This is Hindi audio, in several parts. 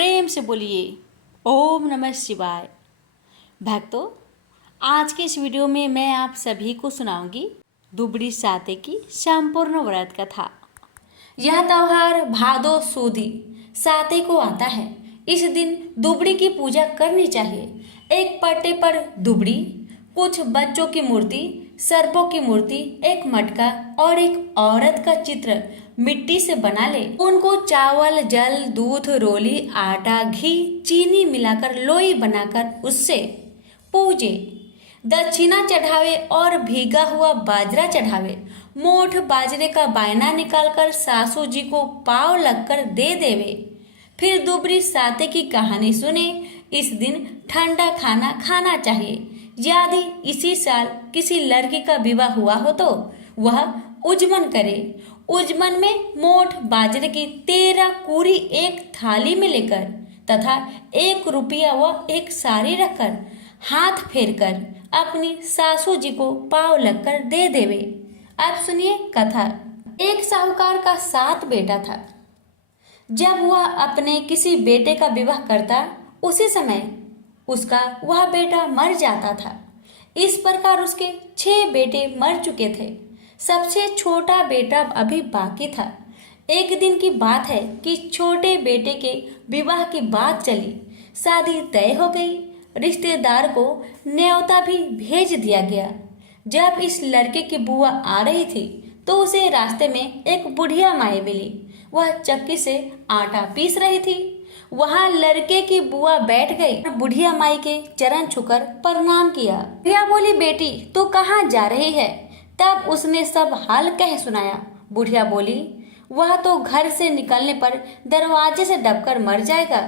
प्रेम से बोलिए ओम नमः शिवाय। भक्तों, आज के इस वीडियो में मैं आप सभी को सुनाऊंगी दुबड़ी साते की संपूर्ण व्रत कथा। यह त्योहार भादो सुदी साते को आता है। इस दिन दुबड़ी की पूजा करनी चाहिए। एक पट्टे पर दुबड़ी, कुछ बच्चों की मूर्ति, सर्पों की मूर्ति, एक मटका और एक औरत का चित्र मिट्टी से बना ले। उनको चावल, जल, दूध, रोली, आटा, घी, चीनी मिलाकर लोई बनाकर उससे पूजे। दक्षिणा चढ़ावे और भीगा हुआ बाजरा चढ़ावे। मोठ बाजरे का बायना निकालकर सासू जी को पाव लगकर दे देवे। फिर दुबड़ी साते की कहानी सुने। इस दिन ठंडा खाना खाना चाहिए। यदि इसी साल किसी लड़की का विवाह हुआ हो तो वह उजमन करे। उजमन में मोठ बाजरे की 13 कूरी एक थाली में लेकर तथा 1 रुपया व एक साड़ी रखकर हाथ फेरकर अपनी सासू जी को पाव लगकर दे देवे। अब सुनिए कथा। एक साहूकार का 7 बेटा था। जब वह अपने किसी बेटे का विवाह करता, उसी समय उसका वह बेटा मर जाता था। इस प्रकार उसके 6 बेटे मर चुके थे। सबसे छोटा बेटा अभी बाकी था। एक दिन की बात है कि छोटे बेटे के विवाह की बात चली। शादी तय हो गई। रिश्तेदार को न्योता भी भेज दिया गया। जब इस लड़के की बुआ आ रही थी तो उसे रास्ते में एक बुढ़िया माई मिली। वह चक्की से आटा पीस रही थी। वहां लड़के की बुआ बैठ गई और बुढ़िया माई के चरण छूकर प्रणाम किया। बुढ़िया बोली, बेटी तू कहाँ जा रही है? तब उसने सब हाल कह सुनाया। बुढ़िया बोली, वह तो घर से निकलने पर दरवाजे से दबकर मर जाएगा।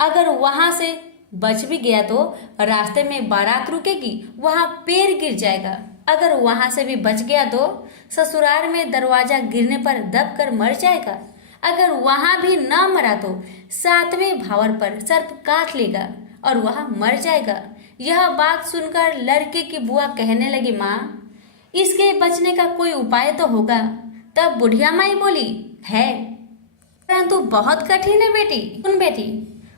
अगर वहां से बच भी गया तो रास्ते में बारात रुकेगी, वहां पेड़ गिर जाएगा। अगर वहां से भी बच गया तो ससुराल में दरवाजा गिरने पर दबकर मर जाएगा। अगर वहां भी न मरा तो 7वें भावर पर सर्प काट लेगा और वह मर जाएगा। यह बात सुनकर लड़के की बुआ कहने लगी, माँ इसके बचने का कोई उपाय तो होगा। तब बुढ़िया माई बोली, है, परंतु बहुत कठिन है बेटी। सुन बेटी,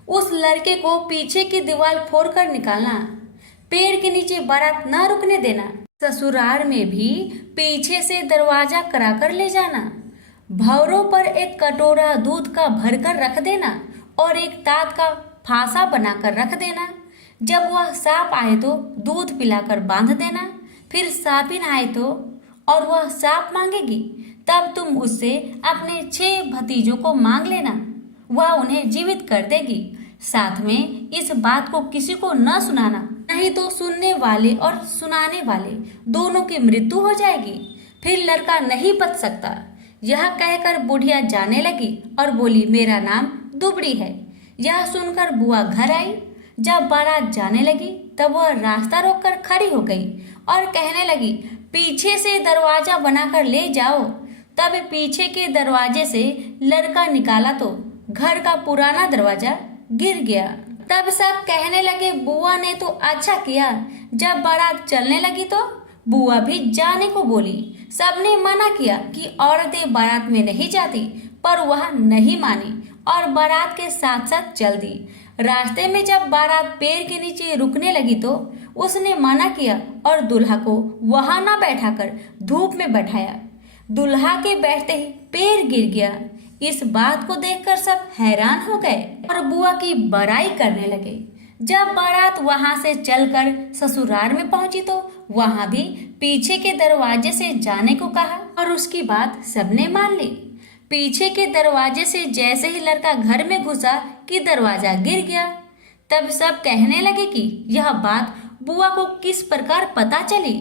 उस लड़के को पीछे की दीवार फोड़कर निकालना। पेड़ के नीचे बारात न रुकने देना। ससुराल में भी पीछे से दरवाजा कराकर ले जाना। भौरों पर एक कटोरा दूध का भरकर रख देना और एक तात का फांसा बनाकर रख देना। जब वह सांप आए तो दूध पिलाकर बांध देना। फिर सांपिन आए तो और वह सांप मांगेगी, तब तुम उससे अपने 6 भतीजों को मांग लेना। वह उन्हें जीवित कर देगी। साथ में इस बात को किसी को न सुनाना, नहीं तो सुनने वाले और सुनाने वाले दोनों की मृत्यु हो जाएगी। फिर लड़का नहीं बच सकता। यह कहकर बुढ़िया जाने लगी और बोली, मेरा नाम दुबड़ी है। यह सुनकर बुआ घर आई। जब बारात जाने लगी तब वह रास्ता रोककर खड़ी हो गई और कहने लगी, पीछे से दरवाजा बनाकर ले जाओ। तब पीछे के दरवाजे से लड़का निकाला तो घर का पुराना दरवाजा गिर गया। तब सब कहने लगे, बुआ ने तो अच्छा किया। जब बारात चलने लगी तो बुआ भी जाने को बोली। सबने मना किया कि औरतें बारात में नहीं जाती, पर वह नहीं मानी और बारात के साथ साथ चल दी। रास्ते में जब बारात पेड़ के नीचे रुकने लगी तो उसने मना किया और दूल्हा को वहां न बैठाकर धूप में बैठाया। दूल्हा के बैठते ही पेड़ गिर गया। इस बात को देखकर सब हैरान हो गए और बुआ की बड़ाई करने लगे। जब बारात वहां से चलकर ससुराल में पहुंची तो वहां भी पीछे के दरवाजे से जाने को कहा और उसकी बात सबने मान ली। पीछे के दरवाजे से जैसे ही लड़का घर में घुसा कि दरवाजा गिर गया। तब सब कहने लगे कि यह बात बुआ को किस प्रकार पता चली।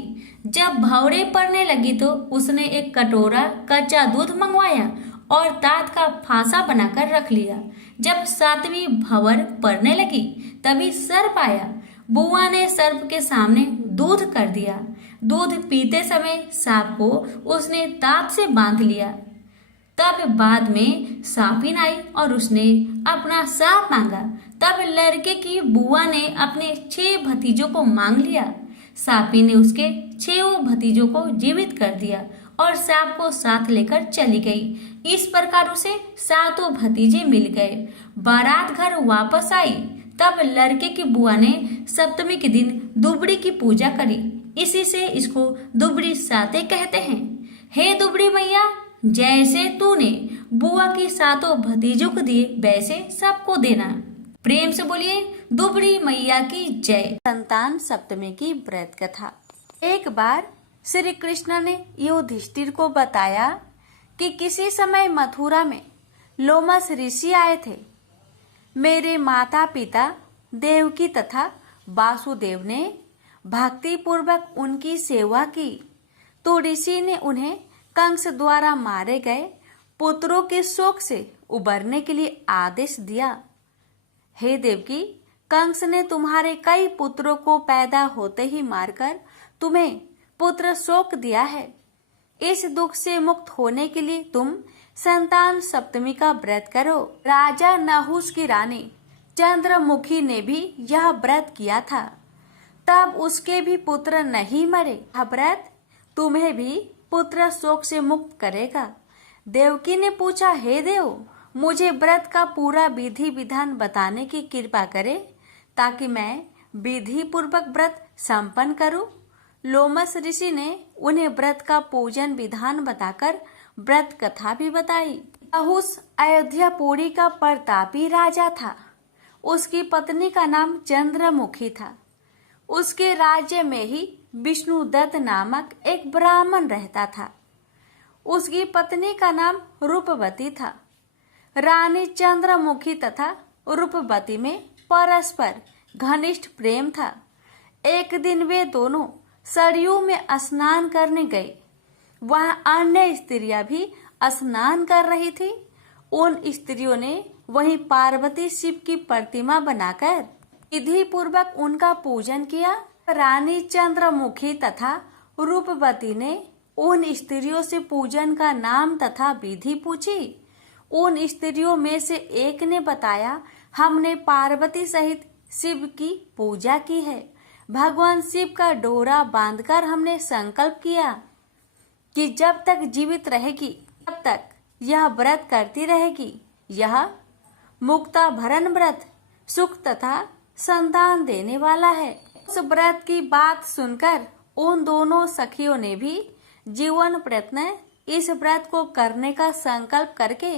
जब भौरे पड़ने लगी तो उसने एक कटोरा कच्चा दूध मंगवाया और तात का फांसा बनाकर रख लिया। जब 7वीं भंवर पड़ने लगी तभी सर्प आया। बुआ ने सर्प के सामने दूध कर दिया। दूध पीते समय सांप को उसने तात से बांध लिया। तब बाद में सांपिन आई और उसने अपना सांप मांगा। तब लड़के की बुआ ने अपने 6 भतीजों को मांग लिया। सांपिन ने उसके 6 भतीजों को जीवित कर दिया और सांप को साथ लेकर चली गई। इस प्रकार उसे 7 भतीजे मिल गए। बारात घर वापस आई तब लड़के की बुआ ने सप्तमी के दिन दुबड़ी की पूजा करी। इसी से इसको दुबड़ी साते कहते हैं। हे दुबड़ी मैया, जैसे तूने बुआ की सातों भतीजों को दिए वैसे सबको देना। प्रेम से बोलिए दुबड़ी मैया की जय। संतान सप्तमी की व्रत कथा। एक बार श्री कृष्ण ने युधिष्ठिर को बताया कि किसी समय मथुरा में लोमस ऋषि आए थे। मेरे माता पिता देवकी तथा वासुदेव ने भक्ति पूर्वक उनकी सेवा की तो ऋषि ने उन्हें कंस द्वारा मारे गए पुत्रों के शोक से उबरने के लिए आदेश दिया। हे देवकी, कंस ने तुम्हारे कई पुत्रों को पैदा होते ही मारकर तुम्हें पुत्र शोक दिया है। इस दुख से मुक्त होने के लिए तुम संतान सप्तमी का व्रत करो। राजा नहुस की रानी चंद्रमुखी ने भी यह व्रत किया था, तब उसके भी पुत्र नहीं मरे। यह व्रत तुम्हें भी पुत्र शोक से मुक्त करेगा। देवकी ने पूछा, हे देव, मुझे व्रत का पूरा विधि विधान बताने की कृपा करे ताकि मैं विधि पूर्वक व्रत संपन्न करूं। लोमस ऋषि ने उन्हें व्रत का पूजन विधान बताकर व्रत कथा भी बताई। नहुस अयोध्यापुरी का प्रतापी राजा था। उसकी पत्नी का नाम चंद्रमुखी था। उसके राज्य में ही विष्णुदत्त नामक एक ब्राह्मण रहता था। उसकी पत्नी का नाम रूपवती था। रानी चंद्रमुखी तथा रूपवती में परस्पर घनिष्ठ प्रेम था। एक दिन वे दोनों सरयू में स्नान करने गए। वहां अन्य स्त्रियां भी स्नान कर रही थी। उन स्त्रियों ने वहीं पार्वती शिव की प्रतिमा बनाकर विधि पूर्वक उनका पूजन किया। रानी चंद्रमुखी तथा रूपवती ने उन स्त्रियों से पूजन का नाम तथा विधि पूछी। उन स्त्रियों में से एक ने बताया, हमने पार्वती सहित शिव की पूजा की है। भगवान शिव का डोरा बांधकर हमने संकल्प किया कि जब तक जीवित रहेगी तब तक यह व्रत करती रहेगी। यह मुक्ता भरण व्रत सुख तथा संतान देने वाला है। उस व्रत की बात सुनकर उन दोनों सखियों ने भी जीवन प्रयत्न इस व्रत को करने का संकल्प करके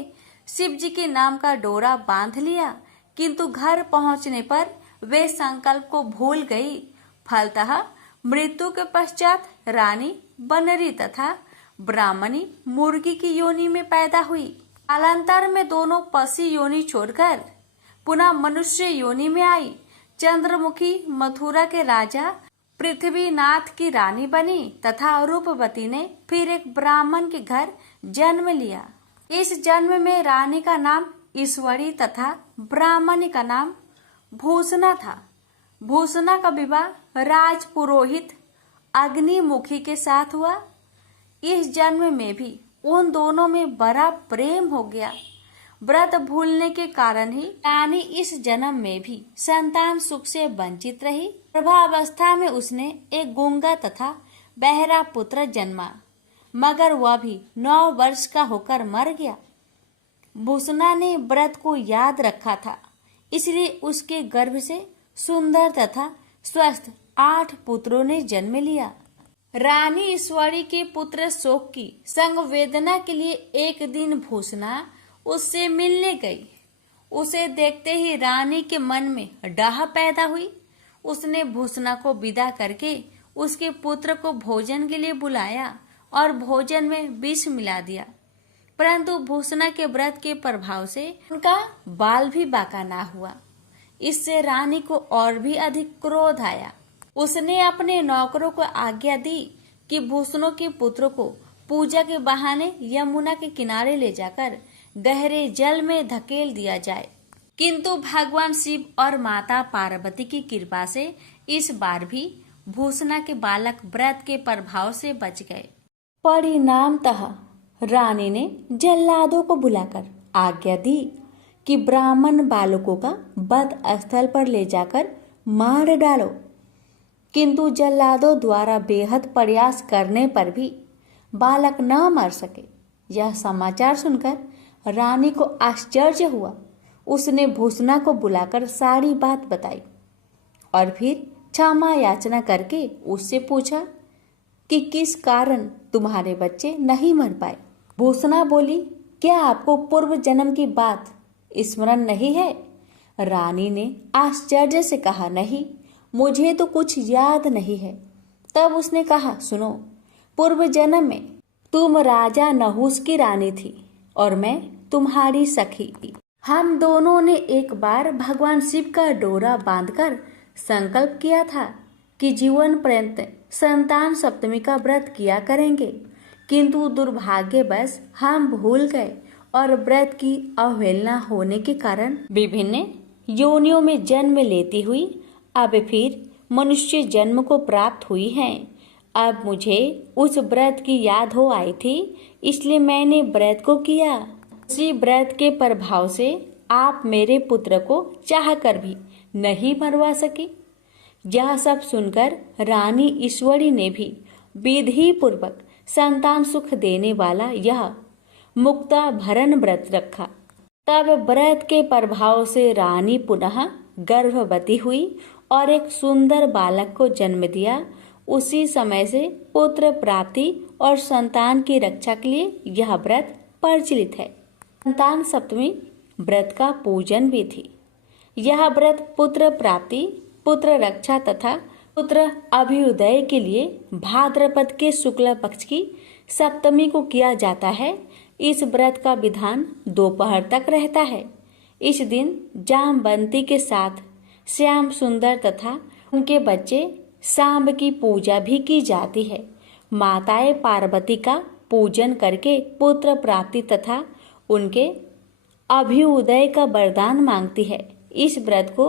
शिव जी के नाम का डोरा बांध लिया, किंतु घर पहुंचने पर वे संकल्प को भूल गई। फलतः मृत्यु के पश्चात रानी बनरी तथा ब्राह्मणी मुर्गी की योनि में पैदा हुई। कालांतर में दोनों पशु योनि छोड़कर पुनः मनुष्य योनि में आई। चंद्रमुखी मथुरा के राजा पृथ्वीनाथ की रानी बनी तथा रूपवती ने फिर एक ब्राह्मण के घर जन्म लिया। इस जन्म में रानी का नाम ईश्वरी तथा ब्राह्मणी का नाम भूषणा था। भूषणा का विवाह राज पुरोहित अग्निमुखी के साथ हुआ। इस जन्म में भी उन दोनों में बड़ा प्रेम हो गया। व्रत भूलने के कारण ही रानी इस जन्म में भी संतान सुख से वंचित रही। गर्भावस्था में उसने एक गूंगा तथा बहरा पुत्र जन्मा, मगर वह भी 9 वर्ष का होकर मर गया। भूषणा ने व्रत को याद रखा था, इसलिए उसके गर्भ से सुंदर तथा स्वस्थ 8 पुत्रों ने जन्म लिया। रानी ईश्वरी के पुत्र शोक की संवेदना के लिए एक दिन भूषणा उससे मिलने गई। उसे देखते ही रानी के मन में डाह पैदा हुई। उसने भूषणा को विदा करके उसके पुत्र को भोजन के लिए बुलाया और भोजन में विष मिला दिया, परंतु भूषणा के व्रत के प्रभाव से उनका बाल भी बाका ना हुआ। इससे रानी को और भी अधिक क्रोध आया। उसने अपने नौकरों को आज्ञा दी कि भूषणों के पुत्र को पूजा के बहाने यमुना के किनारे ले जाकर गहरे जल में धकेल दिया जाए, किंतु भगवान शिव और माता पार्वती की कृपा से इस बार भी भूषणा के बालक व्रत के प्रभाव से बच गए। परिणामतः रानी ने जल्लादों को बुलाकर आज्ञा दी कि ब्राह्मण बालकों का वध स्थल पर ले जाकर मार डालो, किंतु जल्लादों द्वारा बेहद प्रयास करने पर भी बालक न मर सके। यह समाचार सुनकर रानी को आश्चर्य हुआ। उसने भूषणा को बुलाकर सारी बात बताई और फिर क्षमा याचना करके उससे पूछा कि किस कारण तुम्हारे बच्चे नहीं मर पाए। भूषणा बोली, क्या आपको पूर्व जन्म की बात स्मरण नहीं है? रानी ने आश्चर्य से कहा, नहीं, मुझे तो कुछ याद नहीं है। तब उसने कहा, सुनो, पूर्व जन्म में तुम राजा नहुस की रानी थी और मैं तुम्हारी सखी थी। हम दोनों ने एक बार भगवान शिव का डोरा बांधकर संकल्प किया था कि जीवन पर्यंत संतान सप्तमी का व्रत किया करेंगे, किंतु दुर्भाग्यवश हम भूल गए और व्रत की अवहेलना होने के कारण विभिन्न योनियों में जन्म लेती हुई अब फिर मनुष्य जन्म को प्राप्त हुई हैं। अब मुझे उस व्रत की याद हो आई थी, इसलिए मैंने व्रत को किया। उसी व्रत के प्रभाव से आप मेरे पुत्र को चाहकर भी नहीं मरवा सके। यह सब सुनकर रानी ईश्वरी ने भी विधि पूर्वक संतान सुख देने वाला यह मुक्ता भरण व्रत रखा। तब व्रत के प्रभाव से रानी पुनः गर्भवती हुई और एक सुंदर बालक को जन्म दिया। उसी समय से पुत्र प्राप्ति और संतान की रक्षा के लिए यह व्रत प्रचलित है। संतान सप्तमी व्रत का पूजन भी थी। यह व्रत पुत्र प्राप्ति, पुत्र रक्षा तथा पुत्र अभ्युदय के लिए भाद्रपद के शुक्ल पक्ष की सप्तमी को किया जाता है। इस व्रत का विधान दोपहर तक रहता है। इस दिन जामवंती के साथ श्याम सुंदर तथा उनके बच्चे सांब की पूजा भी की जाती है। माताएं पार्वती का पूजन करके पुत्र प्राप्ति तथा उनके अभ्युदय का वरदान मांगती है। इस व्रत को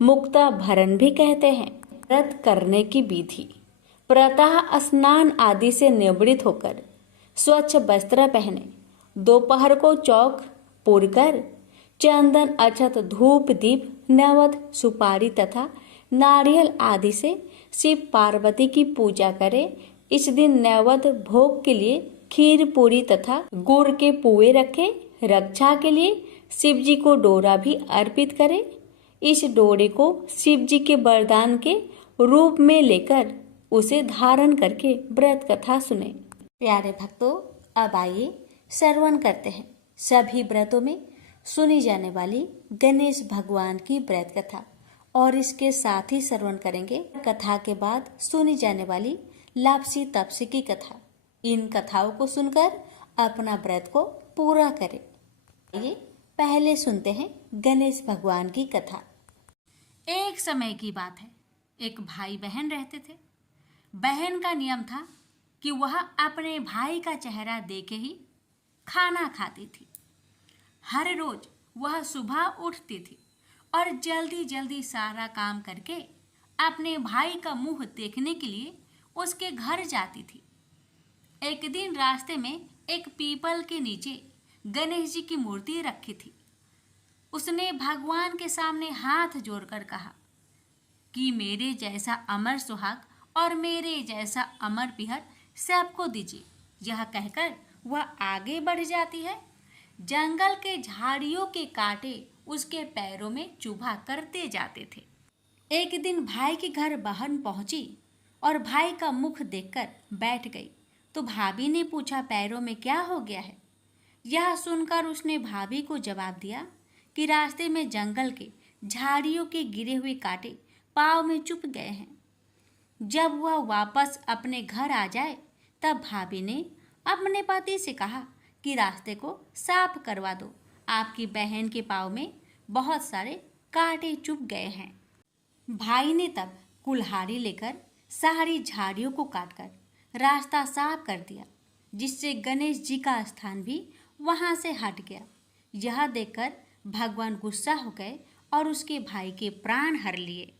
मुक्ता भरण भी कहते हैं। व्रत करने की विधि: प्रातः स्नान आदि से निवृत्त होकर स्वच्छ वस्त्र पहने, दोपहर को चौक पूरकर चंदन, अक्षत, धूप, दीप, नैवेद्य, सुपारी तथा नारियल आदि से शिव पार्वती की पूजा करें। इस दिन नैवेद्य भोग के लिए खीर, पूरी तथा गुड़ के पुए रखें। रक्षा के लिए शिव जी को डोरा भी अर्पित करें। इस डोरे को शिव जी के वरदान के रूप में लेकर उसे धारण करके व्रत कथा सुने। प्यारे भक्तों, अब आइए श्रवण करते हैं सभी व्रतों में सुनी जाने वाली गणेश भगवान की व्रत कथा और इसके साथ ही श्रवण करेंगे कथा के बाद सुनी जाने वाली लापसी तपसी की कथा। इन कथाओं को सुनकर अपना व्रत को पूरा करें। आइए पहले सुनते हैं गणेश भगवान की कथा। एक समय की बात है, एक भाई बहन रहते थे। बहन का नियम था कि वह अपने भाई का चेहरा देख ही खाना खाती थी। हर रोज वह सुबह उठती थी और जल्दी जल्दी सारा काम करके अपने भाई का मुंह देखने के लिए उसके घर जाती थी। एक दिन रास्ते में एक पीपल के नीचे गणेश जी की मूर्ति रखी थी। उसने भगवान के सामने हाथ जोड़कर कहा कि मेरे जैसा अमर सुहाग और मेरे जैसा अमर पिहर सबको दीजिए। यह कहकर वह आगे बढ़ जाती है। जंगल के झाड़ियों के कांटे उसके पैरों में चुभा करते जाते थे। एक दिन भाई के घर बहन पहुंची और भाई का मुख देखकर बैठ गई तो भाभी ने पूछा, पैरों में क्या हो गया है? यह सुनकर उसने भाभी को जवाब दिया कि रास्ते में जंगल के झाड़ियों के गिरे हुए कांटे पाँव में चुभ गए हैं। जब वह वापस अपने घर आ जाए तब भाभी ने अपने पति से कहा कि रास्ते को साफ करवा दो, आपकी बहन के पाँव में बहुत सारे कांटे चुभ गए हैं। भाई ने तब कुल्हाड़ी लेकर सारी झाड़ियों को काटकर रास्ता साफ कर दिया, जिससे गणेश जी का स्थान भी वहां से हट गया। यह देखकर भगवान गुस्सा हो गए और उसके भाई के प्राण हर लिए।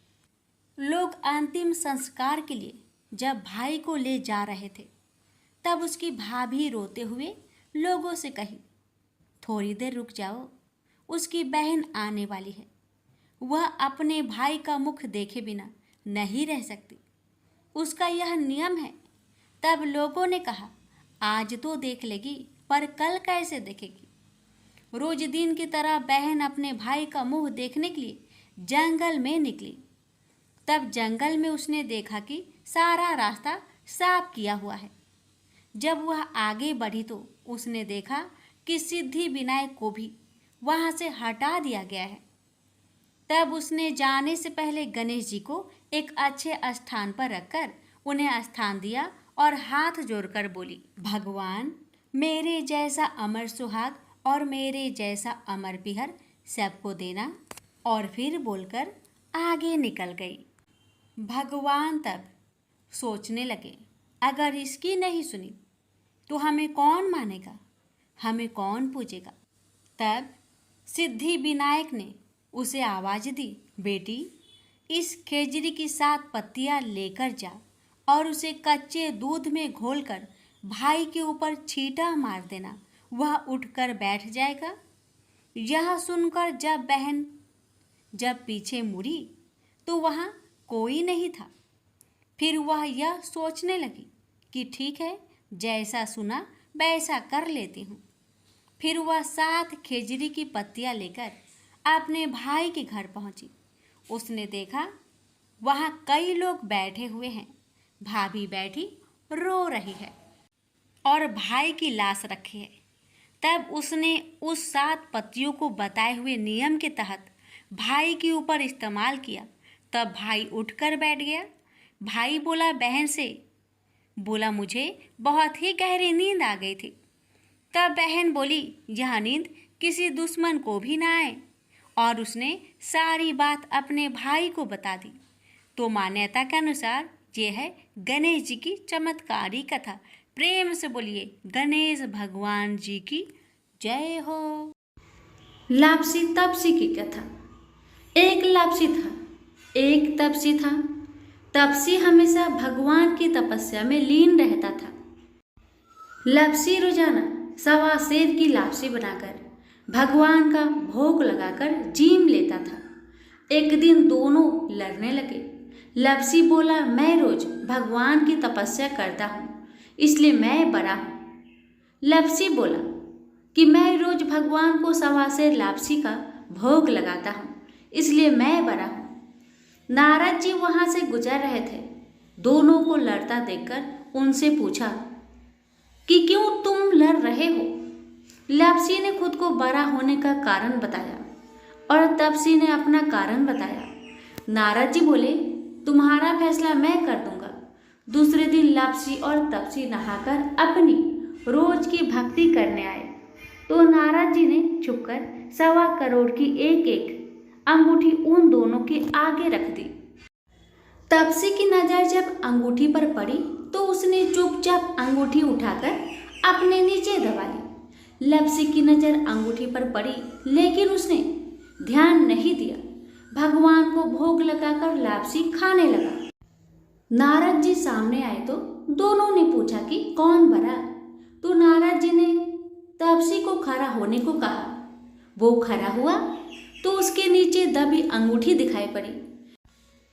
लोग अंतिम संस्कार के लिए जब भाई को ले जा रहे थे तब उसकी भाभी रोते हुए लोगों से कही, थोड़ी देर रुक जाओ, उसकी बहन आने वाली है। वह अपने भाई का मुख देखे बिना नहीं रह सकती, उसका यह नियम है। तब लोगों ने कहा, आज तो देख लेगी पर कल कैसे देखेगी? रोज दिन की तरह बहन अपने भाई का मुंह देखने के लिए जंगल में निकली। तब जंगल में उसने देखा कि सारा रास्ता साफ किया हुआ है। जब वह आगे बढ़ी तो उसने देखा कि सिद्धि विनायक को भी वहां से हटा दिया गया है। तब उसने जाने से पहले गणेश जी को एक अच्छे स्थान पर रखकर उन्हें स्थान दिया और हाथ जोड़कर बोली, भगवान, मेरे जैसा अमर सुहाग और मेरे जैसा अमर पिहर सबको देना। और फिर बोलकर आगे निकल गई। भगवान तब सोचने लगे, अगर इसकी नहीं सुनी तो हमें कौन मानेगा, हमें कौन पूजेगा। तब सिद्धि विनायक ने उसे आवाज दी, बेटी, इस खेजड़ी की 7 पत्तियां लेकर जा और उसे कच्चे दूध में घोलकर भाई के ऊपर छींटा मार देना, वह उठकर बैठ जाएगा। यह सुनकर जब पीछे मुड़ी तो वहाँ कोई नहीं था। फिर वह यह सोचने लगी कि ठीक है, जैसा सुना वैसा कर लेती हूँ। फिर वह 7 खेजड़ी की पत्तियां लेकर अपने भाई के घर पहुंची। उसने देखा वहाँ कई लोग बैठे हुए हैं। भाभी बैठी रो रही है और भाई की लाश रखी है। तब उसने उस 7 पत्तियों को बताए हुए नियम के तहत भाई के ऊपर इस्तेमाल किया। तब भाई उठकर बैठ गया। भाई बोला बहन से, बोला मुझे बहुत ही गहरी नींद आ गई थी। तब बहन बोली, यह नींद किसी दुश्मन को भी ना आए। और उसने सारी बात अपने भाई को बता दी। तो मान्यता के अनुसार ये है गणेश जी की चमत्कारी कथा। प्रेम से बोलिए गणेश भगवान जी की जय हो। लापसी तपसी की कथा। एक लापसी था, एक तपसी था। तपसी हमेशा भगवान की तपस्या में लीन रहता था। लापसी रोजाना 1.25 सेर की लापसी बनाकर भगवान का भोग लगाकर जीम लेता था। एक दिन दोनों लड़ने लगे। लापसी बोला, मैं रोज भगवान की तपस्या करता हूँ, इसलिए मैं बड़ा हूँ। लापसी बोला कि मैं रोज भगवान को 1.25 सेर लापसी का भोग लगाता हूँ, इसलिए मैं बड़ा हूँ। नारद जी वहां से गुजर रहे थे। दोनों को लड़ता देखकर उनसे पूछा कि क्यों तुम लड़ रहे हो। लापसी ने खुद को बड़ा होने का कारण बताया और तपसी ने अपना कारण बताया। नारद जी बोले, तुम्हारा फैसला मैं कर दूंगा। दूसरे दिन लापसी और तपसी नहाकर अपनी रोज की भक्ति करने आए तो नारद जी ने छुपकर 1.25 करोड़ की एक अंगूठी उन दोनों के आगे रख दी। तपसी की नजर जब अंगूठी पर पड़ी तो उसने चुपचाप अंगूठी उठाकर अपने नीचे दबा ली। लापसी की नजर अंगूठी पर पड़ी लेकिन उसने ध्यान नहीं दिया। भगवान को भोग लगाकर लापसी खाने लगा। नारद जी सामने आए तो दोनों ने पूछा कि कौन बड़ा। तो नारद जी ने तपसी को खड़ा होने को कहा। वो खड़ा हुआ तो उसके नीचे दबी अंगूठी दिखाई पड़ी।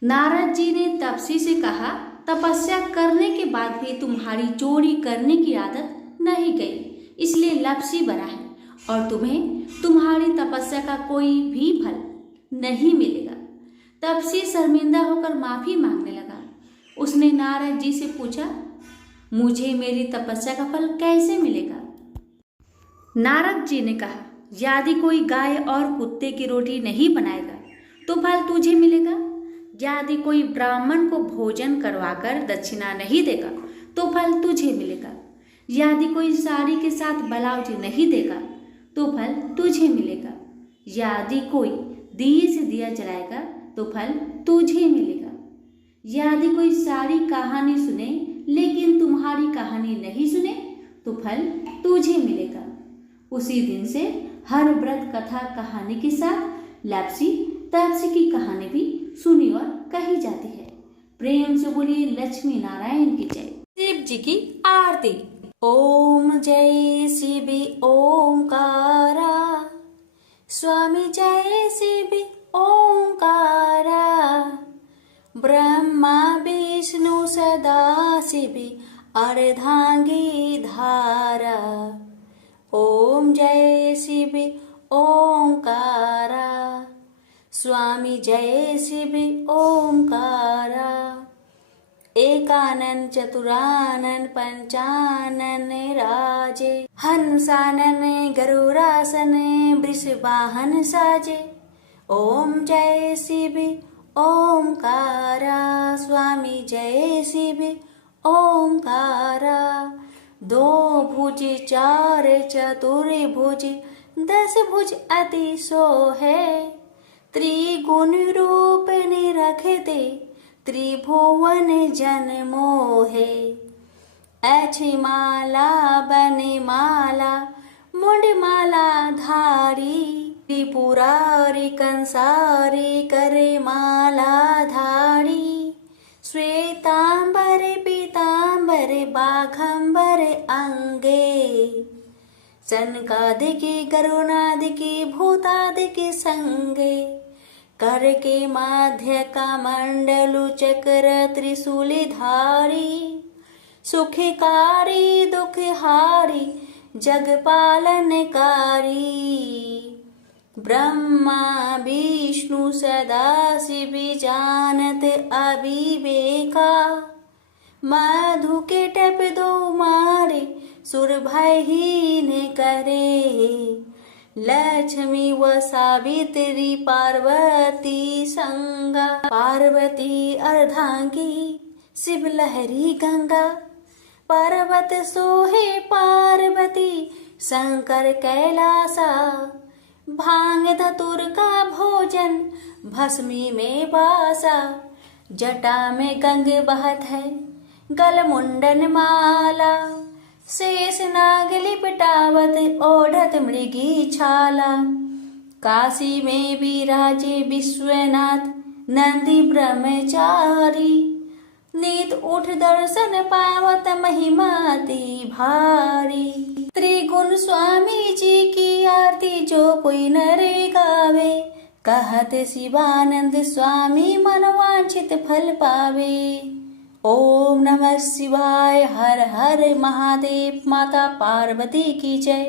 नारद जी ने तपसी से कहा, तपस्या करने के बाद भी तुम्हारी चोरी करने की आदत नहीं गई, इसलिए लापसी बड़ा है और तुम्हें तुम्हारी तपस्या का कोई भी फल नहीं मिलेगा। तपसी शर्मिंदा होकर माफी मांगने लगा। उसने नारद जी से पूछा, मुझे मेरी तपस्या का फल कैसे मिलेगा। नारद जी ने कहा, यदि कोई गाय और कुत्ते की रोटी नहीं बनाएगा तो फल तुझे मिलेगा। यदि कोई ब्राह्मण को भोजन करवाकर दक्षिणा नहीं देगा तो फल तुझे मिलेगा। यदि कोई साड़ी के साथ ब्लाउज नहीं देगा तो फल तुझे मिलेगा। यदि कोई दिए से दिया जलाएगा तो फल तुझे मिलेगा। यदि कोई सारी कहानी सुने लेकिन तुम्हारी कहानी नहीं सुने तो फल तुझे मिलेगा। उसी दिन से हर व्रत कथा कहानी के साथ लापसी तपसी की कहानी भी सुनी और कही जाती है। प्रेम से बोलिए लक्ष्मी नारायण की जय। शिव जी की आरती। ओम जय शिव ओंकारा, स्वामी जय शिव ओंकारा, ब्रह्मा विष्णु सदा शिव अर्धांगी धारा। ओम जय शिव ओंकारा। स्वामी जय शिव ओंकारा। एकानन चतुरानन पंचानन राजे, हंसानन गरुड़ासन वृषवाहन साजे। ओम जय शिव ओंकारा। स्वामी जय शिव ओंकारा। दो भुज चार चतुर्भुज 10 भुज अति सोहे। त्रिगुण रूप निरखते त्रिभुवन जन मोहे। ऐछि माला बने माला मुंड माला धारी। त्रिपुरारी कंसारी करे माला धारी। श्वेतांबर पीतांबर बाघंबर अंगे। सनकादिकी गरुणादिकी भूतादिकी संगे। कर के माध्य का मंडलु चक्र त्रिशूली धारी। सुखकारी दुखहारी जग पालनकारी। ब्रह्मा विष्णु सदा शिव जानत अविवेका। मधु के टप दो मारे सुर भयहीन करे। लक्ष्मी व सावित्री पार्वती संगा। पार्वती अर्धांगी शिव लहरी गंगा। पर्वत सोहे पार्वती शंकर कैलासा। भांग धतुर का भोजन भस्मी में बासा। जटा में गंग बहत है गल मुंडन माला। शेष नाग लिपटावत ओढ़त मृगी छाला। काशी में विराजे विश्वनाथ नंदी ब्रह्मचारी। नीत उठ दर्शन पावत महिमाति भारी। त्रिगुण स्वामी जी की आरती जो कोई नरे गावे। कहत शिवानंद स्वामी मनवांछित फल पावे। ओम नमः शिवाय। हर हर महादेव। माता पार्वती की जय।